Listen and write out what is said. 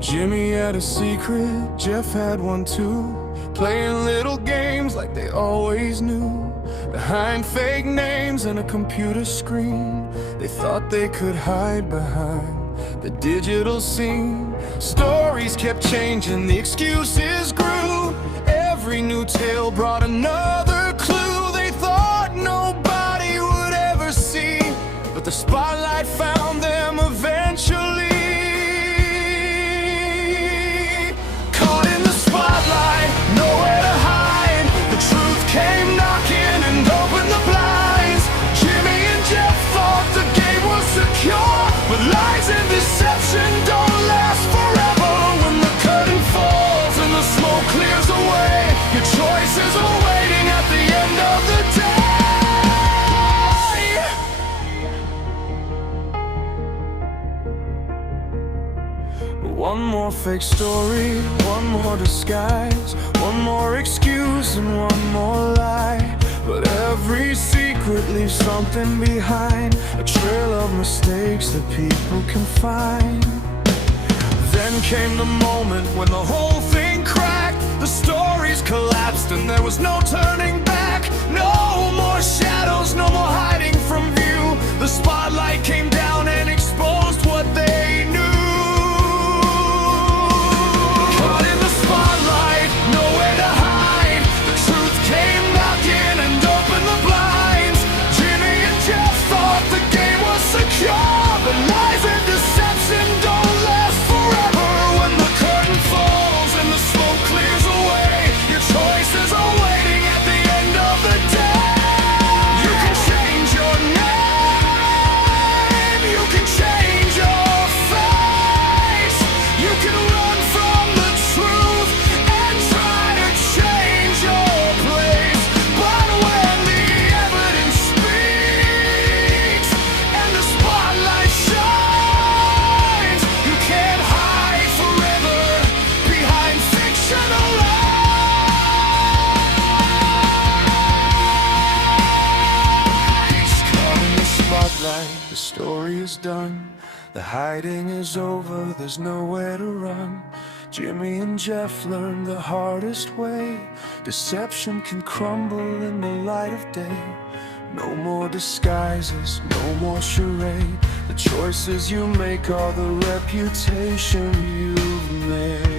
Jimmy had a secret, Jeff had one too. Playing little games like they always knew. Behind fake names and a computer screen, they thought they could hide behind the digital scene. Stories kept changing, the excuses grew. Every new tale brought another clue they thought nobody would ever see. But the spotlight found them eventually. Caught in the spotlight, nowhere to hide. The truth came knocking and opened the blinds. Jimmy and Jeff thought the game was secure, but lies and deception don't last forever. When the curtain falls and the smoke clears away, your choices are waiting at the end of the day. One more fake story, one more disguise, one more excuse and one more lie. But every secret leaves something behind, a trail of mistakes that people can find. Then came the moment when the whole thing cracked. The stories collapsed and there was no turning back. No more shadows, no more hiding from view. The spotlight came down and exposed what they knew. Caught in the spotlight, nowhere to hide. The truth came knocking and opened the blinds. Jimmy and Jeff thought the game was secure, but lies and deception don't last forever. When the curtain falls and the smoke clears away, your choices are waiting at the end of the day. You can change your name, you can change your face, you can run from the truth and try to change your place. But when the evidence speaks and the spotlight shines, you can't hide forever behind fictional lies. Caught in the spotlight, the story is done. The hiding is over, there's nowhere to run. Jimmy and Jeff learned the hardest way. Deception can crumble in the light of day. No more disguises, no more charade. The choices you make are the reputation you've made.